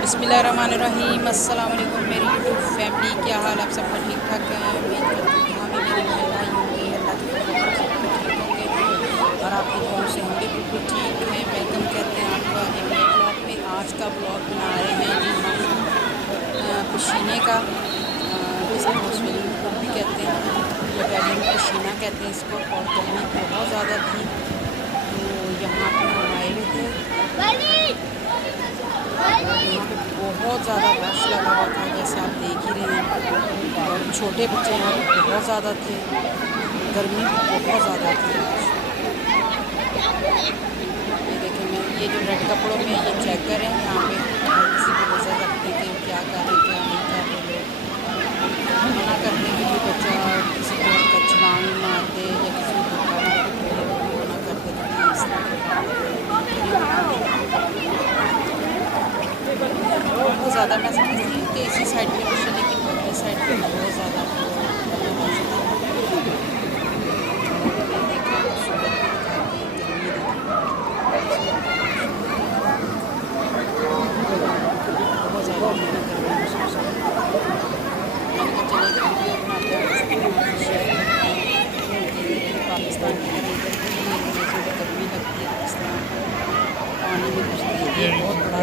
बिस्मिल्लाहिर्रहमानिर्रहीम। अस्सलाम वालेकुम मेरी यूट्यूब फैमिली, क्या हाल आप सबका ठीक ठाक है। उम्मीद करती हूँ यहाँ भी मेरे बहन भाई होंगे, अल्लाह की फजल से सब कुछ ठीक होंगे और आपकी दुआओं से हम भी बिल्कुल ठीक हैं। वेलकम कहते हैं आपका एक नए ब्लॉग में। आज का ब्लॉग बना रहे हैं जी हम पसीने का, जिसको स्विमिंग भी कहते हैं, इटालियन पसीना कहते हैं इसको। और गर्मी बहुत ज़्यादा थी तो यहाँ पर हम आए हुए थे। यहाँ पे बहुत ज़्यादा रश लगा हुआ था, जैसे आप देख ही रहे हैं। और छोटे बच्चे यहाँ पे बहुत ज़्यादा थे, गर्मी भी बहुत ज़्यादा थी। ये देखें, मैं ये जो रेड कपड़ों में ये चेकर है, यहाँ पे हर किसी को नज़र रखते थे क्या कर रहे क्या नहीं कर रहे लोग। मना करते कि कोई बच्चा किसी को छलांग मार दे या किसी को धक्का मार के मना करते थे कि इस तरह बहुत ज़्यादा। मैं समझती हूँ कि इसी साइड पे कुछ है, लेकिन बाकी साइड पे बहुत ज़्यादा पाकिस्तान की तरह इधर भी गर्मी लगती है। इस तरह पानी में कुछ बहुत बड़ा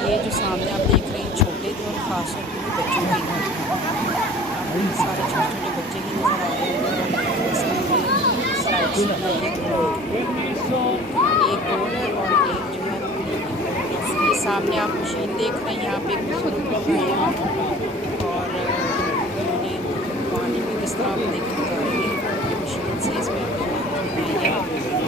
ये जो सामने आप देख रहे हैं छोटे थे और ख़ास तौर पर बच्चों के सारे छोटे छोटे बच्चे ही नज़र आ रहे हैं। एक गोल है और एक जो है ये सामने आप मशीन देख रहे हैं, यहाँ पे एक बुजुर्ग है और उन्होंने पानी में किस तरह आप देख रहे हैं मशीन से इसमें काफ़ी लोग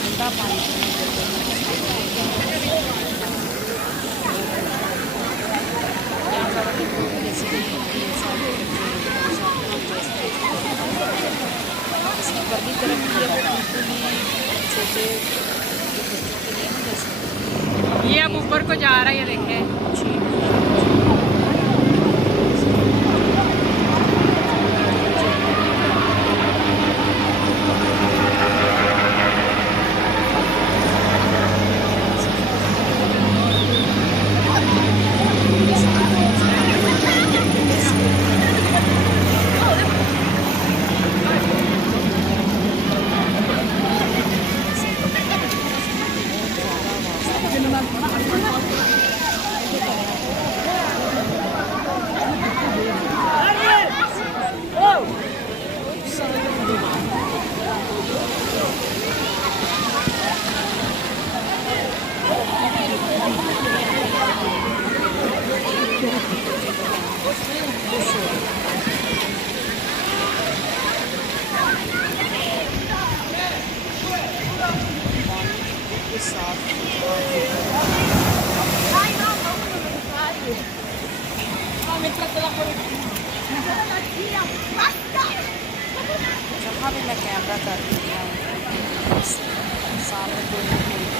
ठंडा पानी इसकी पहली तरफ है वो बिल्कुल ही छोटे बच्चों के लिए जैसे ये अब ऊपर को जा रहा है, ये देखें। जहाँ भी मैं कैमरा करती हूँ सामने कोई ना कोई